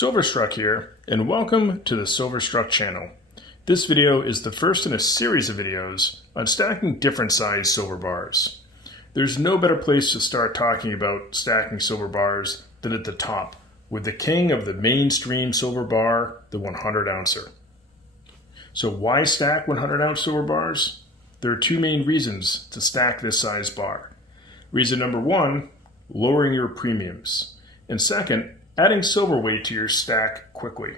Silverstruck here, and welcome to the Silverstruck channel. This video is the first in a series of videos on stacking different sized silver bars. There's no better place to start talking about stacking silver bars than at the top, with the king of the mainstream silver bar, the 100 ouncer. So why stack 100 ounce silver bars? There are two main reasons to stack this size bar. Reason number one, lowering your premiums. And second, adding silver weight to your stack quickly.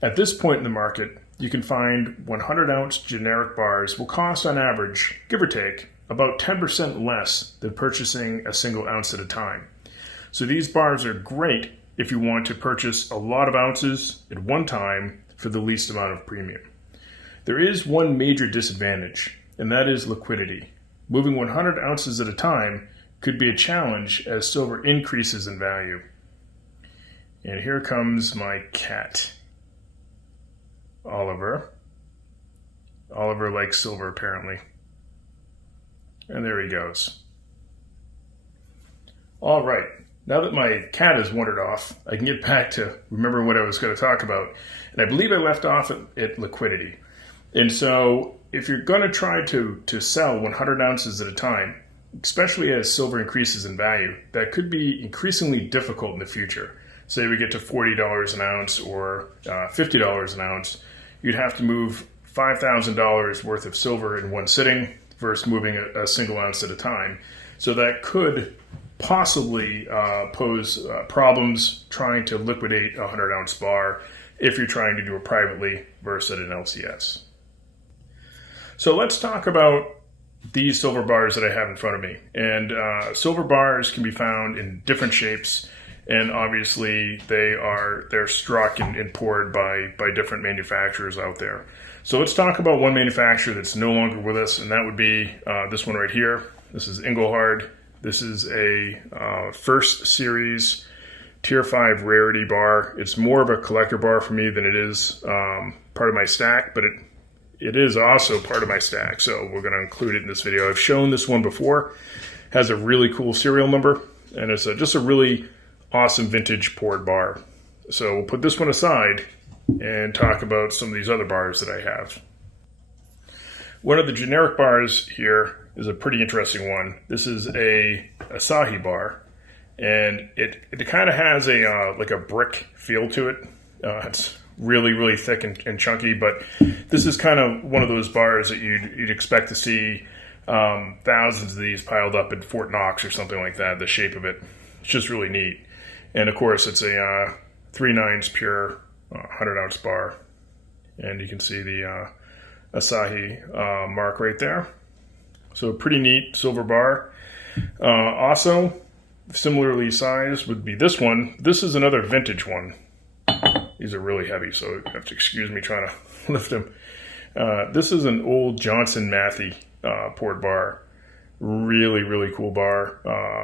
At this point in the market, you can find 100 ounce generic bars will cost on average, give or take, about 10% less than purchasing a single ounce at a time. So these bars are great if you want to purchase a lot of ounces at one time for the least amount of premium. There is one major disadvantage, and that is liquidity. Moving 100 ounces at a time could be a challenge as silver increases in value. And here comes my cat, Oliver. Oliver likes silver, apparently. And there he goes. All right, now that my cat has wandered off, I can get back to remembering what I was going to talk about. And I believe I left off at liquidity. And so if you're going to try to sell 100 ounces at a time, especially as silver increases in value, that could be increasingly difficult in the future. Say we get to $40 an ounce or $50 an ounce, you'd have to move $5,000 worth of silver in one sitting versus moving a single ounce at a time. So that could possibly pose problems trying to liquidate a 100 ounce bar if you're trying to do it privately versus at an LCS. So let's talk about these silver bars that I have in front of me. And silver bars can be found in different shapes. And obviously they're struck and poured by different manufacturers out there. So let's talk about one manufacturer that's no longer with us, and that would be this one right here. This is Engelhard. This is a first series tier 5 rarity bar. It's more of a collector bar for me than it is part of my stack, but it is also part of my stack, so we're going to include it in this video. I've shown this one before. It has a really cool serial number, and it's just a really awesome vintage poured bar. So we'll put this one aside and talk about some of these other bars that I have. One of the generic bars here is a pretty interesting one. This is a Asahi Bar, and it kind of has a like a brick feel to it. It's really thick and chunky, but this is kind of one of those bars that you'd expect to see thousands of these piled up in Fort Knox or something like that. The shape of it, it's just really neat. And of course, it's a 3/9 pure 100 ounce bar. And you can see the Asahi mark right there. So a pretty neat silver bar. Also, similarly sized would be this one. This is another vintage one. These are really heavy, so you have to excuse me trying to lift them. This is an old Johnson Matthey poured bar. Really cool bar.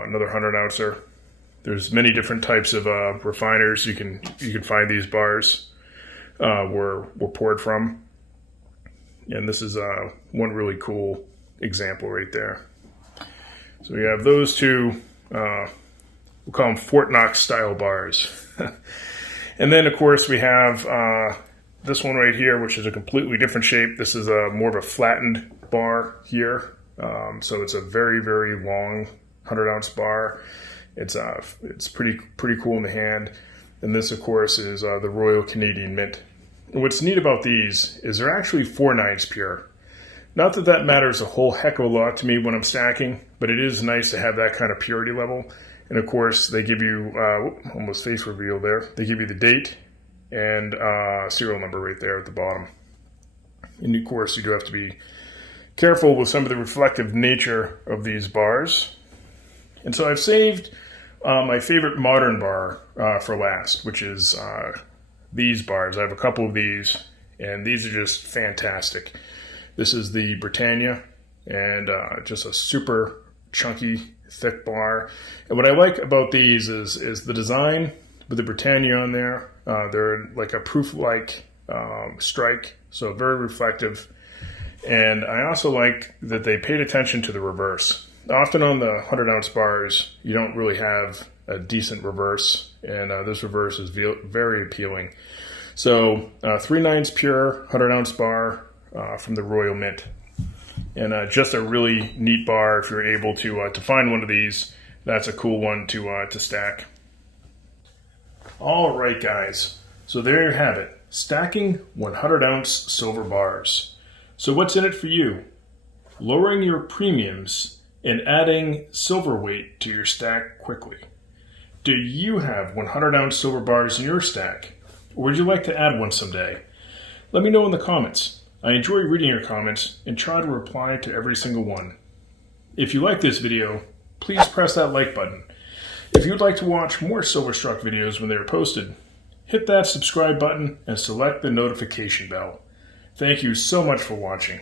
Another 100 ouncer. There's many different types of refiners you can find these bars were poured from, and this is one really cool example right there. So we have those two. We'll call them Fort Knox style bars, and then of course we have this one right here, which is a completely different shape. This is more of a flattened bar here, so it's a very long 100 ounce bar. It's pretty cool in the hand. And this, of course, is the Royal Canadian Mint. And what's neat about these is they're actually 4/9 pure. Not that that matters a whole heck of a lot to me when I'm stacking, but it is nice to have that kind of purity level. And of course, they give you, almost face reveal there, they give you the date and serial number right there at the bottom. And of course, you do have to be careful with some of the reflective nature of these bars. And so I've saved my favorite modern bar for last, which is these bars. I have a couple of these, and these are just fantastic. This is the Britannia, and just a super chunky, thick bar. And what I like about these is the design with the Britannia on there. They're like a proof-like strike, so very reflective. And I also like that they paid attention to the reverse. Often on the 100 ounce bars, you don't really have a decent reverse, and this reverse is very appealing. So 3/9 pure, 100-ounce bar from the Royal Mint. And just a really neat bar if you're able to find one of these. That's a cool one to stack. All right, guys. So there you have it. Stacking 100-ounce silver bars. So what's in it for you? Lowering your premiums and adding silver weight to your stack quickly. Do you have 100-ounce silver bars in your stack? Or would you like to add one someday? Let me know in the comments. I enjoy reading your comments and try to reply to every single one. If you like this video, please press that like button. If you would like to watch more Silverstruck videos when they are posted, hit that subscribe button and select the notification bell. Thank you so much for watching.